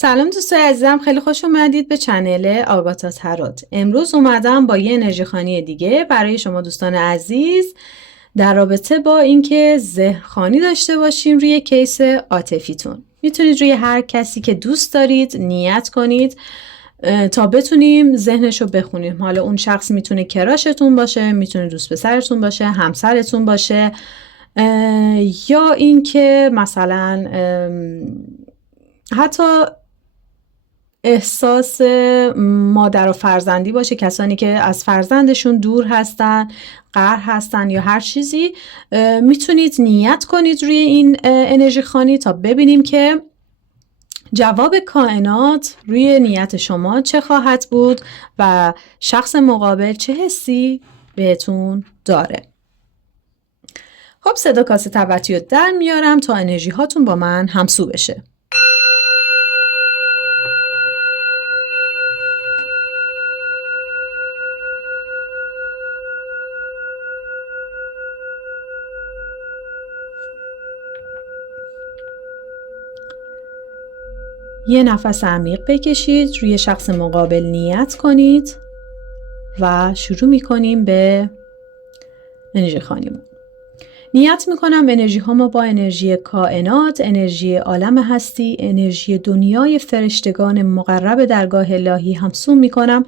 سلام دوستای عزیزم، خیلی خوش اومدید به چنل آگاتا تاروت. امروز اومدم با یه انرژی خوانی دیگه برای شما دوستان عزیز در رابطه با اینکه ذهن خوانی داشته باشیم روی کیس عاطفیتون. میتونید روی هر کسی که دوست دارید نیت کنید تا بتونیم ذهنشو بخونیم. حالا اون شخص میتونه کراشتون باشه، میتونه دوست پسرتون باشه، همسرتون باشه، یا اینکه مثلا حتی احساس مادر و فرزندی باشه، کسانی که از فرزندشون دور هستن، قهر هستن یا هر چیزی. میتونید نیت کنید روی این انرژی خوانی تا ببینیم که جواب کائنات روی نیت شما چه خواهد بود و شخص مقابل چه حسی بهتون داره. خب صدا کاسه توتی رو در میارم تا انرژی هاتون با من همسو بشه. یه نفس عمیق بکشید، روی شخص مقابل نیت کنید و شروع میکنیم به انرژی خوانیمون. نیت میکنم انرژی هامو با انرژی کائنات، انرژی عالم هستی، انرژی دنیای فرشتگان مقرب درگاه الهی همسو میکنم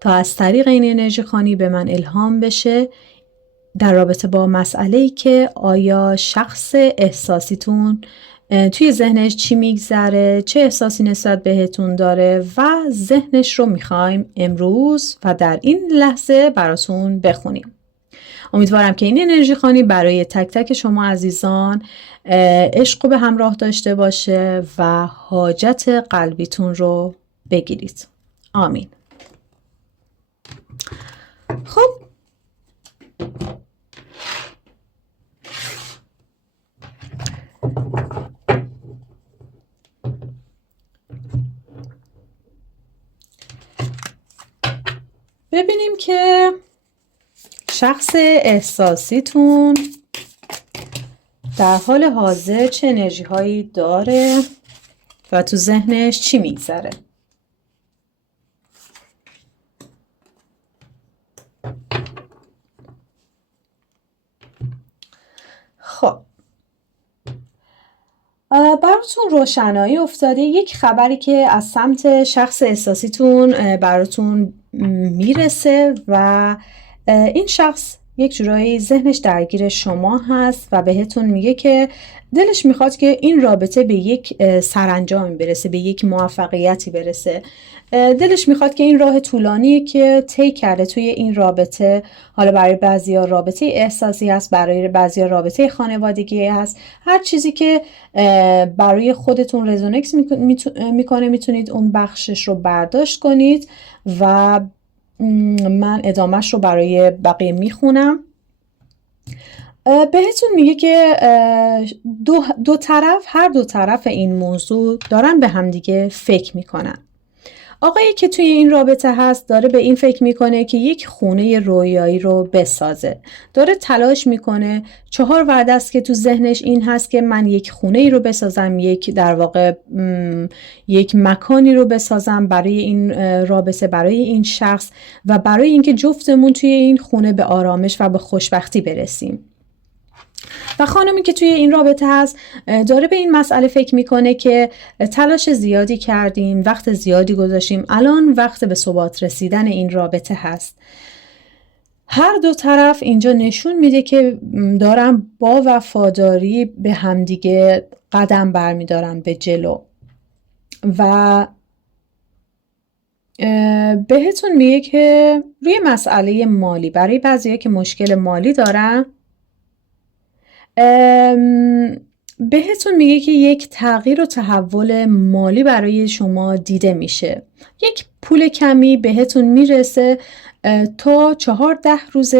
تا از طریق این انرژی خوانی به من الهام بشه در رابطه با مسئله‌ای که آیا شخص احساسیتون توی ذهنش چی میگذره، چه احساسی نسبت بهتون داره و ذهنش رو میخوایم امروز و در این لحظه براتون بخونیم. امیدوارم که این انرژی خوانی برای تک تک شما عزیزان عشق رو به همراه داشته باشه و حاجت قلبیتون رو بگیرید. آمین. خب ببینیم که شخص احساسیتون در حال حاضر چه انرژی هایی داره و تو ذهنش چی میگذره. خب براتون روشنایی افتاده یک خبری که از سمت شخص احساسیتون براتون میرسه و این شخص یک جورایی ذهنش درگیر شما هست و بهتون میگه که دلش میخواد که این رابطه به یک سرانجامی برسه، به یک موفقیتی برسه. دلش میخواد که این راه طولانی که طی کرده توی این رابطه، حالا برای بعضیا رابطه احساسی هست، برای بعضیا رابطه خانوادگی هست، هر چیزی که برای خودتون رزونکس میکنه میتونید اون بخشش رو برداشت کنید و من ادامهش رو برای بقیه میخونم. بهتون میگه که هر دو طرف این موضوع دارن به همدیگه فکر میکنن. آقایی که توی این رابطه هست داره به این فکر میکنه که یک خونه رویایی رو بسازه. داره تلاش میکنه. 4 وعده است که تو ذهنش این هست که من یک خونه ای رو بسازم، در واقع یک مکانی رو بسازم برای این رابطه، برای این شخص و برای اینکه جفتمون توی این خونه به آرامش و به خوشبختی برسیم. و خانمی که توی این رابطه هست داره به این مسئله فکر میکنه که تلاش زیادی کردیم، وقت زیادی گذاشتیم، الان وقت به ثبات رسیدن این رابطه هست. هر دو طرف اینجا نشون میده که دارن با وفاداری به همدیگه قدم برمیدارن به جلو و بهتون میگه که روی مسئله مالی، برای بعضی‌ها که مشکل مالی دارن، بهتون میگه که یک تغییر و تحول مالی برای شما دیده میشه. یک پول کمی بهتون میرسه تا 14 روز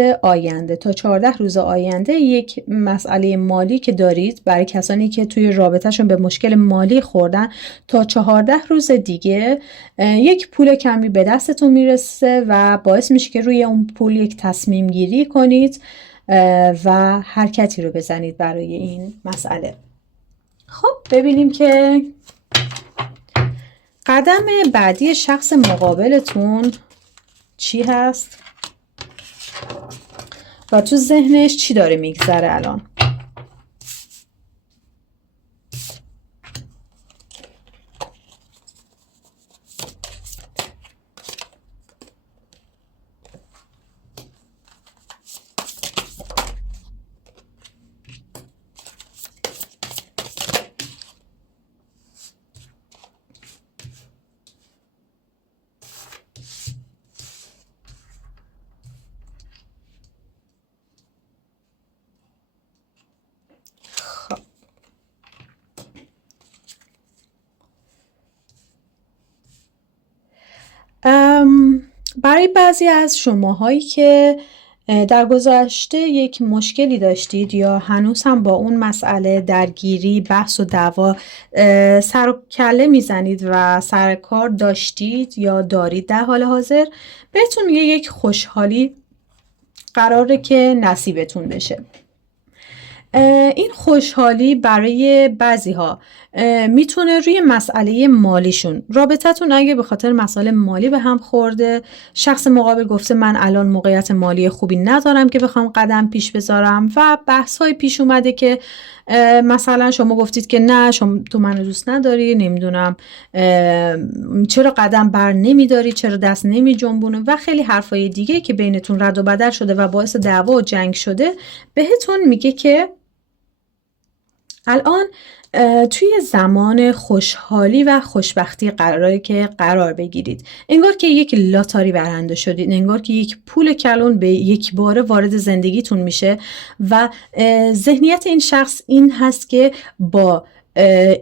آینده یک مسئله مالی که دارید، برای کسانی که توی رابطهشون به مشکل مالی خوردن، تا 14 روز دیگه یک پول کمی به دستتون میرسه و باعث میشه که روی اون پول یک تصمیم گیری کنید و حرکتی رو بزنید برای این مسئله. خب ببینیم که قدم بعدی شخص مقابلتون چی هست و تو ذهنش چی داره میگذره الان؟ برای بعضی از شماهایی که در گذشته یک مشکلی داشتید یا هنوز هم با اون مسئله درگیری، بحث و دعوا سر و کله میزنید و سر کار داشتید یا دارید در حال حاضر، بهتون میگه یک خوشحالی قراره که نصیبتون بشه. این خوشحالی برای بعضی ها میتونه روی مسئله مالیشون، رابطتون اگه به خاطر مسئله مالی به هم خورده، شخص مقابل گفته من الان موقعیت مالی خوبی ندارم که بخوام قدم پیش بذارم و بحث های پیش اومده که مثلا شما گفتید که نه تو منو دوست نداری، نمیدونم چرا قدم بر نمیداری، چرا دست نمی جنبونه و خیلی حرفای دیگه که بینتون رد و بدل شده و باعث دعوا و جنگ شده، بهتون میگه که الان توی زمان خوشحالی و خوشبختی قراره که قرار بگیرید. انگار که یک لاتاری برنده شدید، انگار که یک پول کلون به یک باره وارد زندگیتون میشه و ذهنیت این شخص این هست که با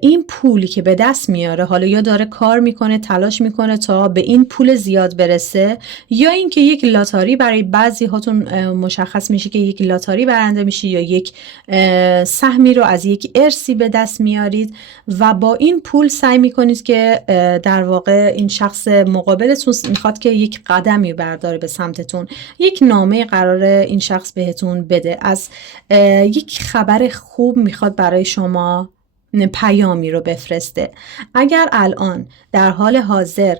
این پولی که به دست میاره، حالا یا داره کار میکنه، تلاش میکنه تا به این پول زیاد برسه، یا اینکه یک لاتاری برای بعضی هاتون مشخص میشه که یک لاتاری برنده میشی یا یک سهمی رو از یک ارثی به دست میارید و با این پول سعی میکنید که در واقع این شخص مقابلتون میخواد که یک قدمی برداره به سمتتون، یک نامه قراره این شخص بهتون بده، از یک خبر خوب میخواد برای شما پیامی رو بفرسته. اگر الان در حال حاضر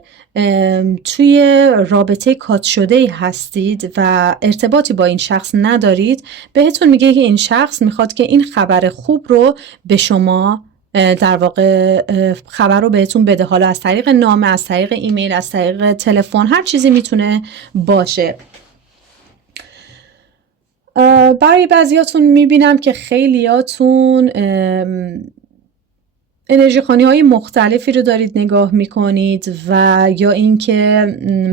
توی رابطه کات شده هستید و ارتباطی با این شخص ندارید، بهتون میگه که این شخص میخواد که این خبر خوب رو به شما در واقع خبر رو بهتون بده، حالا از طریق نامه، از طریق ایمیل، از طریق تلفن، هر چیزی میتونه باشه. برای بعضیاتون میبینم که خیلیاتون انرژی خانی های مختلفی رو دارید نگاه میکنید و یا اینکه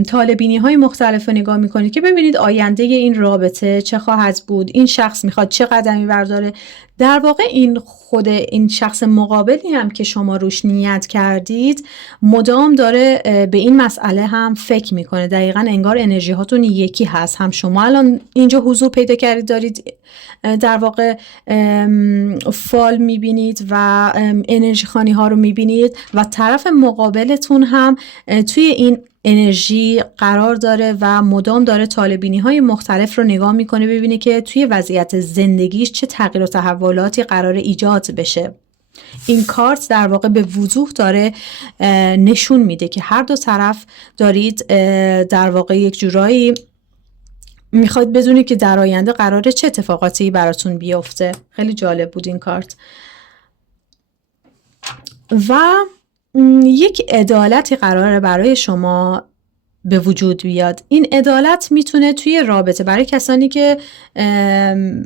طالبینی های مختلف رو نگاه میکنید که ببینید آینده این رابطه چه خواهد بود، این شخص میخواد چه قدمی برداره. در واقع این خود این شخص مقابلی هم که شما روش نیت کردید مدام داره به این مسئله هم فکر میکنه. دقیقاً انگار انرژی هاتون یکی هست، هم شما الان اینجا حضور پیدا کردید، دارید در واقع فال میبینید و انرژی خانی ها رو میبینید و طرف مقابلتون هم توی این انرژی قرار داره و مدام داره طالبینی های مختلف رو نگاه میکنه ببینه که توی وضعیت زندگیش چه تغییر و تحولاتی قرار ایجاد بشه. این کارت در واقع به وضوح داره نشون میده که هر دو طرف دارید در واقع یک جورایی میخواید بدونید که در آینده قراره چه اتفاقاتی براتون بیفته. خیلی جالب بود این کارت. و یک عدالتی قراره برای شما به وجود بیاد. این عدالت میتونه توی رابطه، برای کسانی که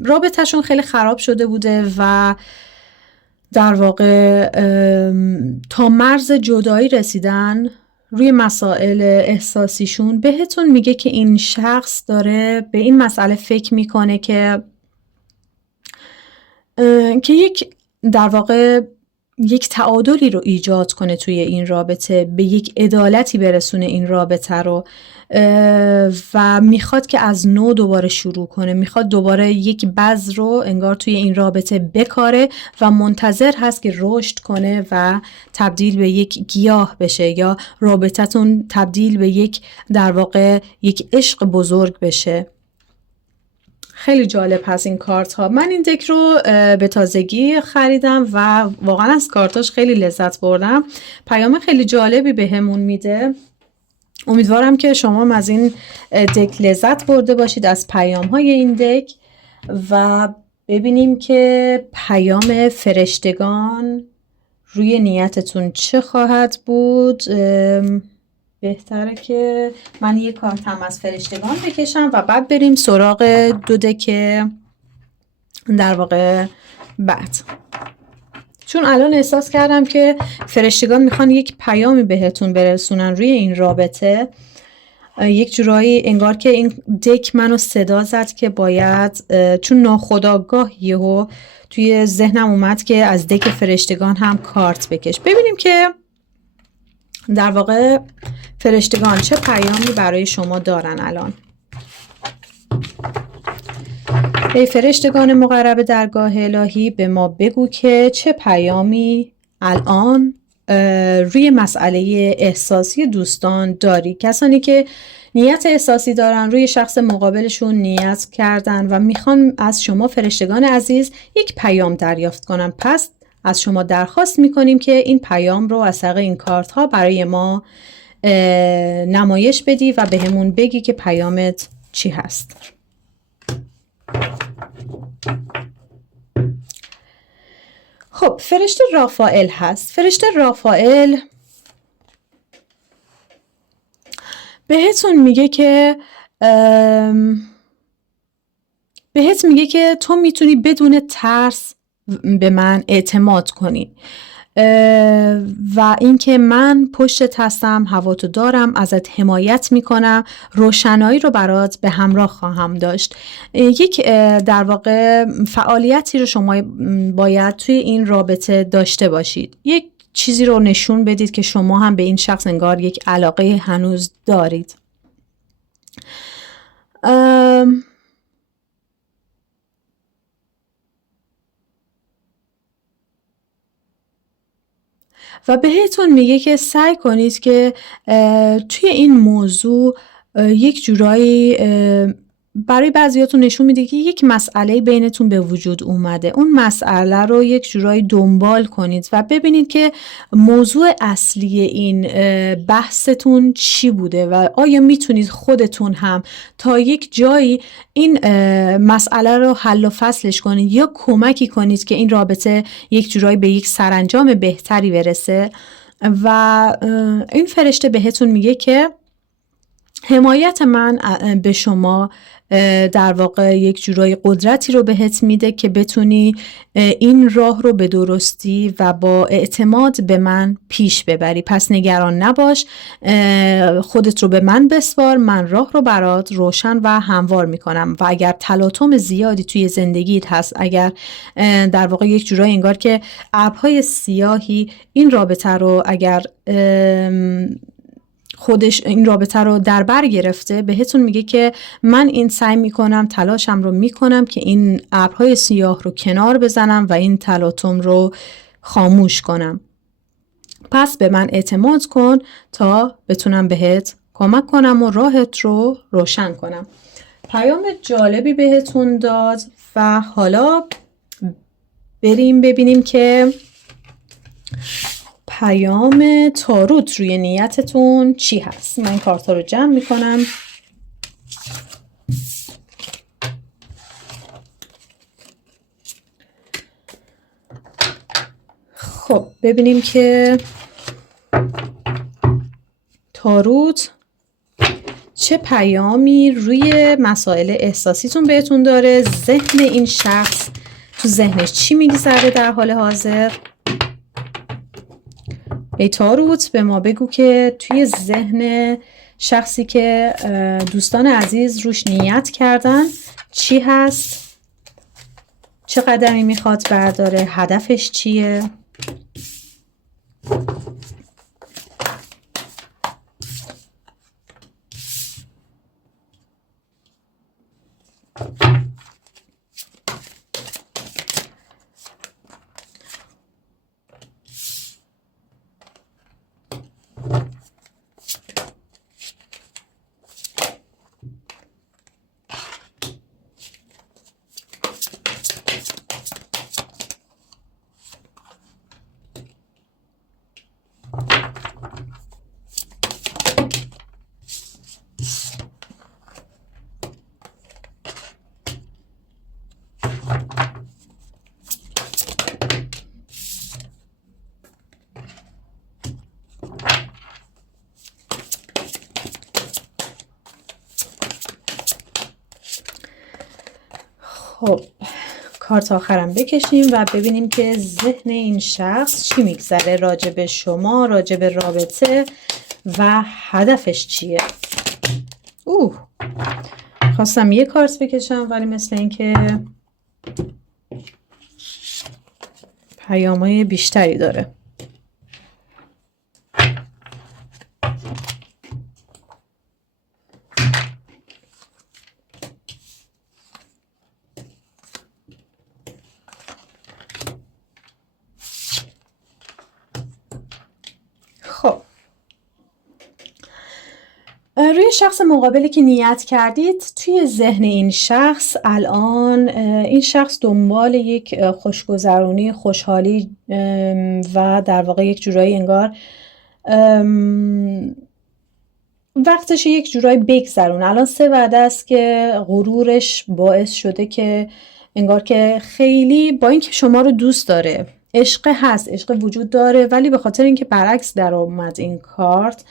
رابطهشون خیلی خراب شده بوده و در واقع تا مرز جدایی رسیدن روی مسائل احساسیشون، بهتون میگه که این شخص داره به این مسئله فکر میکنه که یک در واقع یک تعادلی رو ایجاد کنه توی این رابطه، به یک عدالتی برسونه این رابطه رو و میخواد که از نو دوباره شروع کنه، میخواد دوباره یک بذر رو انگار توی این رابطه بکاره و منتظر هست که رشد کنه و تبدیل به یک گیاه بشه یا رابطتون تبدیل به یک در واقع یک عشق بزرگ بشه. خیلی جالب هست این کارت ها. من این دک رو به تازگی خریدم و واقعا از کارتاش خیلی لذت بردم. پیام خیلی جالبی بهمون میده. امیدوارم که شما هم از این دک لذت برده باشید، از پیام های این دک، و ببینیم که پیام فرشتگان روی نیتتون چه خواهد بود. بهتره که من یک کارت هم از فرشتگان بکشم و بعد بریم سراغ دو دک در واقع بعد، چون الان احساس کردم که فرشتگان میخوان یک پیامی بهتون برسونن روی این رابطه. یک جورایی انگار که این دک منو صدا زد که باید، چون ناخودآگاه یهو توی ذهنم اومد که از دک فرشتگان هم کارت بکش. ببینیم که در واقع فرشتگان چه پیامی برای شما دارن الان. ای فرشتگان مقرب درگاه الهی، به ما بگو که چه پیامی الان روی مسئله احساسی دوستان داری. کسانی که نیت احساسی دارن روی شخص مقابلشون نیت کردن و میخوان از شما فرشتگان عزیز یک پیام دریافت کنن. پس از شما درخواست میکنیم که این پیام رو از طریق این کارت ها برای ما نمایش بدی و به همون بگی که پیامت چی هست. خب فرشته رافائل هست. فرشته رافائل بهتون میگه که تو میتونی بدون ترس به من اعتماد کنی و اینکه من پشتت هستم، هواتو دارم، ازت حمایت میکنم، روشنایی رو برات به همراه خواهم داشت. یک در واقع فعالیتی رو شما باید توی این رابطه داشته باشید. یک چیزی رو نشون بدید که شما هم به این شخص انگار یک علاقه هنوز دارید. و بهتون میگه که سعی کنید که توی این موضوع یک جورایی برای بعضیاتون نشون میده که یک مسئله بینتون به وجود اومده. اون مسئله رو یک جورایی دنبال کنید و ببینید که موضوع اصلی این بحثتون چی بوده و آیا میتونید خودتون هم تا یک جایی این مسئله رو حل و فصلش کنید یا کمکی کنید که این رابطه یک جورایی به یک سرانجام بهتری برسه. و این فرشته بهتون میگه که حمایت من به شما در واقع یک جورای قدرتی رو بهت میده که بتونی این راه رو به درستی و با اعتماد به من پیش ببری. پس نگران نباش، خودت رو به من بسپار، من راه رو برات روشن و هموار میکنم. و اگر تلاطم زیادی توی زندگیت هست، اگر در واقع یک جورای انگار که ابرهای سیاهی این رابطه رو اگر خودش این رابطه رو در بر گرفته، بهتون میگه که من این سعی میکنم، تلاشم رو میکنم که این ابرهای سیاه رو کنار بزنم و این تلاطم رو خاموش کنم. پس به من اعتماد کن تا بتونم بهت کمک کنم و راهت رو روشن کنم. پیام جالبی بهتون داد و حالا بریم ببینیم که پیام تاروت روی نیتتون چی هست. من کارتا رو جمع میکنم. خب ببینیم که تاروت چه پیامی روی مسائل احساسیتون بهتون داره. ذهن این شخص تو ذهنش چی میگذره در حال حاضر. ای تاروت به ما بگو که توی ذهن شخصی که دوستان عزیز روش نیت کردن چی هست، چه قدمی میخواد برداره، هدفش چیه. خب کارت آخرم بکشیم و ببینیم که ذهن این شخص چی میگذره راجع به شما، راجع به رابطه و هدفش چیه. خواستم یه کارت بکشم ولی مثل این که پیام‌های بیشتری داره. خب روی شخص مقابلی که نیت کردید، توی ذهن این شخص الان این شخص دنبال یک خوشگذرونی، خوشحالی و در واقع یک جورایی انگار وقتش یک جورایی بگذرونه. الان 3 وعده است که غرورش باعث شده که انگار که خیلی با اینکه شما رو دوست داره، عشق هست، عشق وجود داره، ولی به خاطر اینکه برعکس در اومد این کارت،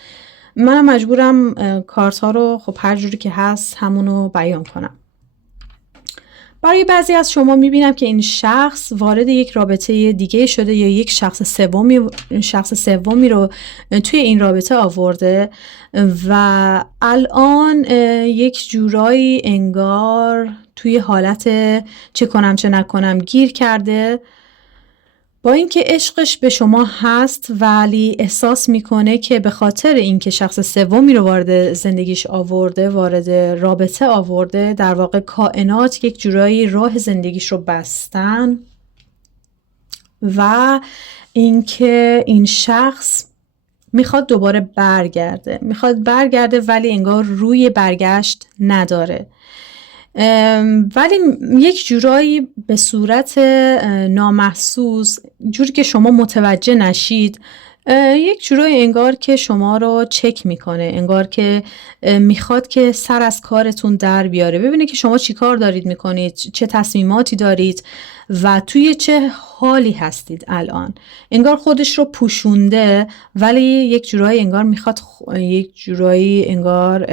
منم مجبورم کارت ها رو خب هر جوری که هست همونو بیان کنم. برای بعضی از شما میبینم که این شخص وارد یک رابطه دیگه شده یا یک شخص سومی رو توی این رابطه آورده و الان یک جورایی انگار توی حالت چه کنم چه نکنم گیر کرده. با اینکه عشقش به شما هست ولی احساس میکنه که به خاطر اینکه شخص سومی رو وارد زندگیش آورده، وارد رابطه آورده، در واقع کائنات یک جورایی راه زندگیش رو بستن و اینکه این شخص میخواد دوباره برگرده ولی انگار روی برگشت نداره. ولی یک جورایی به صورت نامحسوس، جوری که شما متوجه نشید، یک جورایی انگار که شما رو چک میکنه، انگار که میخواد که سر از کارتون در بیاره، ببینه که شما چی کار دارید میکنید، چه تصمیماتی دارید و توی چه حالی هستید الان. انگار خودش رو پوشونده ولی یک جورایی انگار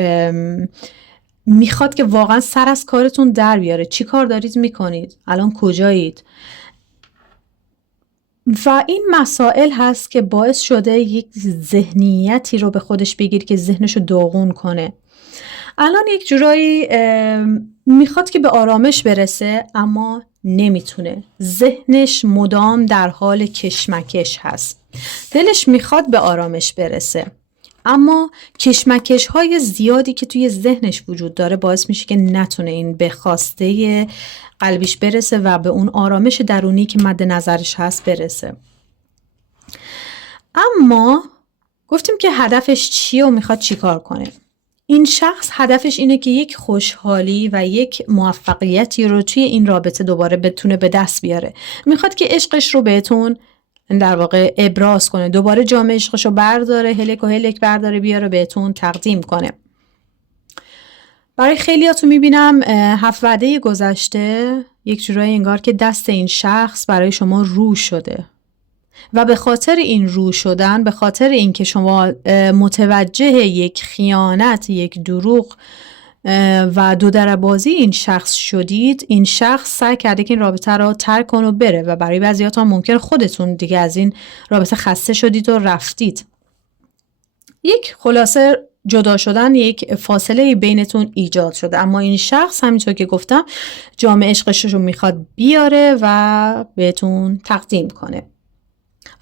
میخواد که واقعا سر از کارتون در بیاره. چی کار دارید میکنید؟ الان کجایید؟ و این مسائل هست که باعث شده یک ذهنیتی رو به خودش بگیر که ذهنش رو داغون کنه. الان یک جورایی میخواد که به آرامش برسه اما نمیتونه. ذهنش مدام در حال کشمکش هست. دلش میخواد به آرامش برسه اما کشمکش های زیادی که توی ذهنش وجود داره باعث میشه که نتونه این به خواسته قلبیش برسه و به اون آرامش درونی که مد نظرش هست برسه. اما گفتیم که هدفش چیه و میخواد چی کار کنه. این شخص هدفش اینه که یک خوشحالی و یک موفقیتی رو توی این رابطه دوباره بتونه به دست بیاره. میخواد که عشقش رو بهتون در واقع ابراز کنه، دوباره جام عشقش رو برداره، هلک برداره بیاره بهتون تقدیم کنه. برای خیلیاتون میبینم 7 وعده گذشته یک جورایی انگار که دست این شخص برای شما رو شده و به خاطر این رو شدن، به خاطر اینکه شما متوجه یک خیانت، یک دروغ و دو دربازی این شخص شدید، این شخص سعی کرده که این رابطه رو ترک کنه و بره و برای بعضیاتون ممکن خودتون دیگه از این رابطه خسته شدید و رفتید. یک خلاصه جدا شدن، یک فاصله بینتون ایجاد شده، اما این شخص همینطور که گفتم جام عشقش رو میخواد بیاره و بهتون تقدیم کنه.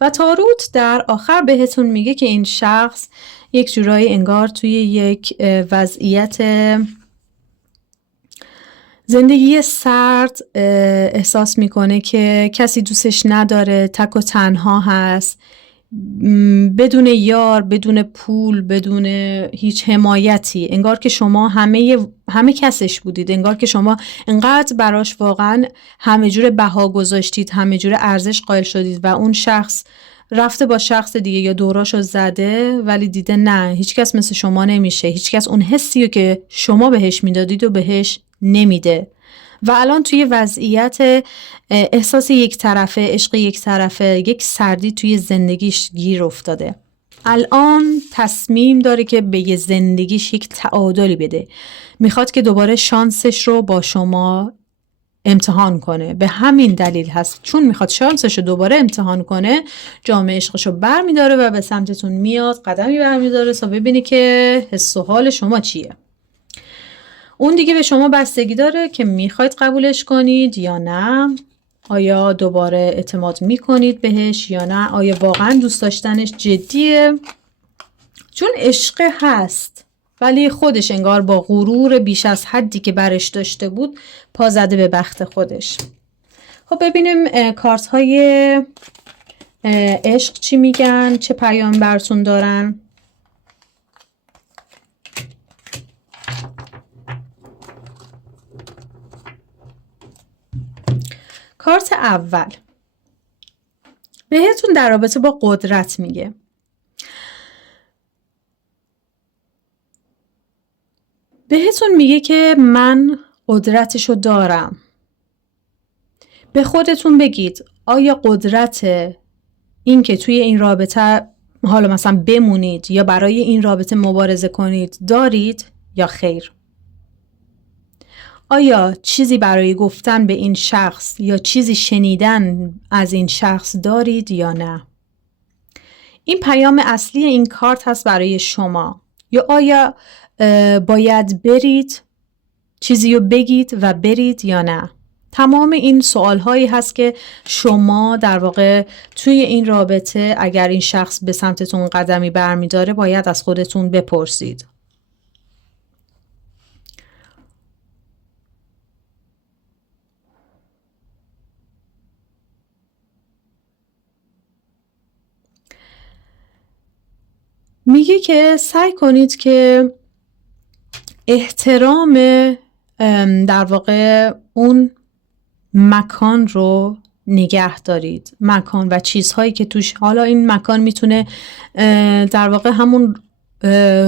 و تاروت در آخر بهتون میگه که این شخص یک جورایی انگار توی یک وضعیت زندگی سرد احساس میکنه که کسی دوستش نداره، تک و تنها هست، بدون یار، بدون پول، بدون هیچ حمایتی. انگار که شما همه کسش بودید، انگار که شما انقدر براش واقعا همه جور بها گذاشتید، همه جور ارزش قائل شدید و اون شخص رفته با شخص دیگه یا دوراشو زده ولی دیده نه، هیچ کس مثل شما نمیشه، هیچ کس اون حسیو که شما بهش میدادید و بهش نمیده و الان توی وضعیت احساس یک طرفه، عشق یک طرفه، یک سردی توی زندگیش گیر افتاده. الان تصمیم داره که به زندگیش یک تعادلی بده. میخواد که دوباره شانسش رو با شما امتحان کنه. به همین دلیل هست، چون میخواد شانسش رو دوباره امتحان کنه، جام عشقش رو بر میداره و به سمتتون میاد، قدمی بر میداره تا ببینی که حس و حال شما چیه. اون دیگه به شما بستگی داره که میخواید قبولش کنید یا نه. آیا دوباره اعتماد میکنید بهش یا نه؟ آیا واقعا دوست داشتنش جدیه؟ چون عشق هست ولی خودش انگار با غرور بیش از حدی که برش داشته بود پا زده به بخت خودش. خب ببینیم کارت های عشق چی میگن، چه پیام براتون دارن. کارت اول بهتون در رابطه با قدرت میگه. بهتون میگه که من قدرتشو دارم. به خودتون بگید آیا قدرت این که توی این رابطه حالا مثلا بمونید یا برای این رابطه مبارزه کنید دارید یا خیر؟ آیا چیزی برای گفتن به این شخص یا چیزی شنیدن از این شخص دارید یا نه؟ این پیام اصلی این کارت هست برای شما. یا آیا باید برید چیزی رو بگید و برید یا نه؟ تمام این سوال هایی هست که شما در واقع توی این رابطه اگر این شخص به سمتتون قدمی برمیداره باید از خودتون بپرسید. میگه که سعی کنید که احترام در واقع اون مکان رو نگه دارید. مکان و چیزهایی که توش، حالا این مکان میتونه در واقع همون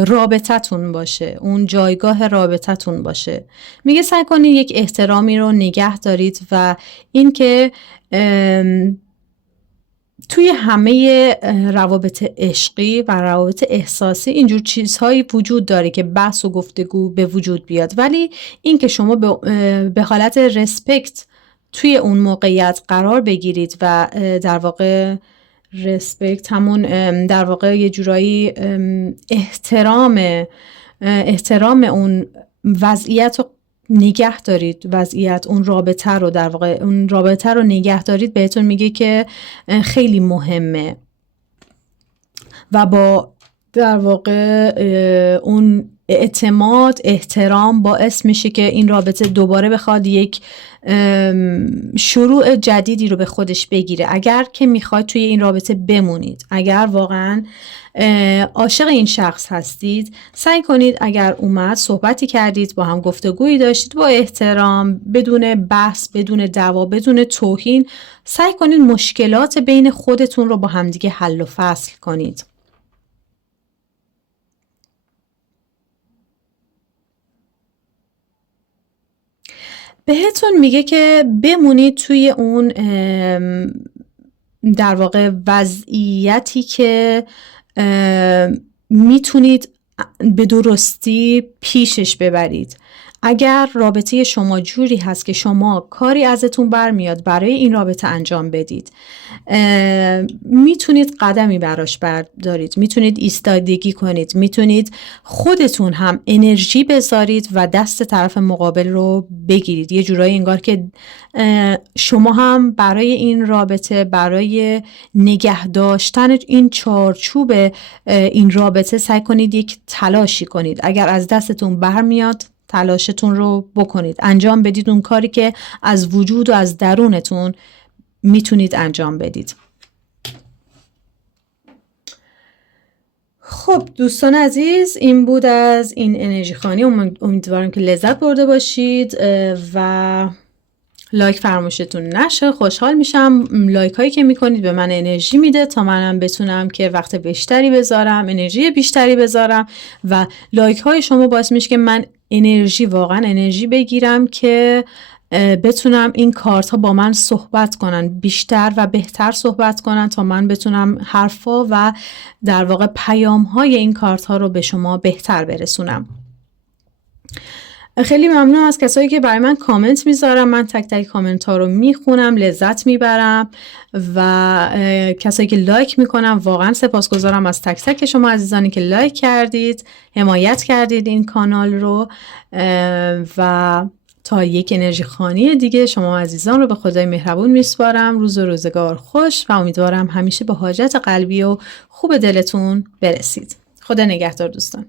رابطتون باشه، اون جایگاه رابطتون باشه. میگه سعی کنید یک احترامی رو نگه دارید و این که توی همه روابط عشقی و روابط احساسی اینجور چیزهایی وجود داره که بحث و گفتگو به وجود بیاد، ولی این که شما به حالت رسپکت توی اون موقعیت قرار بگیرید و در واقع رسپکت همون در واقع یه جورایی احترام اون وضعیت رو نگه دارید، وضعیت اون رابطه رو در واقع اون رابطه رو نگه دارید، بهتون میگه که خیلی مهمه و با در واقع اون اعتماد احترام باعث میشه که این رابطه دوباره بخواد یک شروع جدیدی رو به خودش بگیره. اگر که میخواید توی این رابطه بمونید، اگر واقعا عاشق این شخص هستید، سعی کنید اگر اومد صحبتی کردید، با هم گفتگویی داشتید، با احترام، بدون بحث، بدون دعوا، بدون توهین، سعی کنید مشکلات بین خودتون رو با همدیگه حل و فصل کنید. بهتون میگه که بمونید توی اون در واقع وضعیتی که میتونید به درستی پیشش ببرید. اگر رابطه شما جوری هست که شما کاری ازتون برمیاد برای این رابطه انجام بدید، میتونید قدمی براش بردارید، میتونید ایستادگی کنید، میتونید خودتون هم انرژی بذارید و دست طرف مقابل رو بگیرید. یه جورایی انگار که شما هم برای این رابطه، برای نگه داشتن این چارچوب این رابطه سعی کنید یک تلاشی کنید. اگر از دستتون برمیاد تلاشتون رو بکنید، انجام بدید اون کاری که از وجود و از درونتون میتونید انجام بدید. خب دوستان عزیز، این بود از این انرژی خوانی. امیدوارم که لذت برده باشید و لایک فراموشتون نشه. خوشحال میشم. لایک هایی که میکنید به من انرژی میده تا منم بتونم که وقت بیشتری بذارم، انرژی بیشتری بذارم و لایک های شما باعث میشه که من واقعا انرژی بگیرم که بتونم این کارت ها با من صحبت کنن، بیشتر و بهتر صحبت کنن تا من بتونم حرفا و در واقع پیام های این کارت ها رو به شما بهتر برسونم. خیلی ممنون از کسایی که برای من کامنت میذارم. من تک تک کامنت ها رو میخونم، لذت میبرم و کسایی که لایک میکنم واقعا سپاسگزارم از تک تک شما عزیزانی که لایک کردید، حمایت کردید این کانال رو. و تا یک انرژی خانی دیگه شما عزیزان رو به خدای مهربون میسپارم. روز و روزگار خوش و امیدوارم همیشه به حاجت قلبی و خوب دلتون برسید. خدا نگهدار دوستان.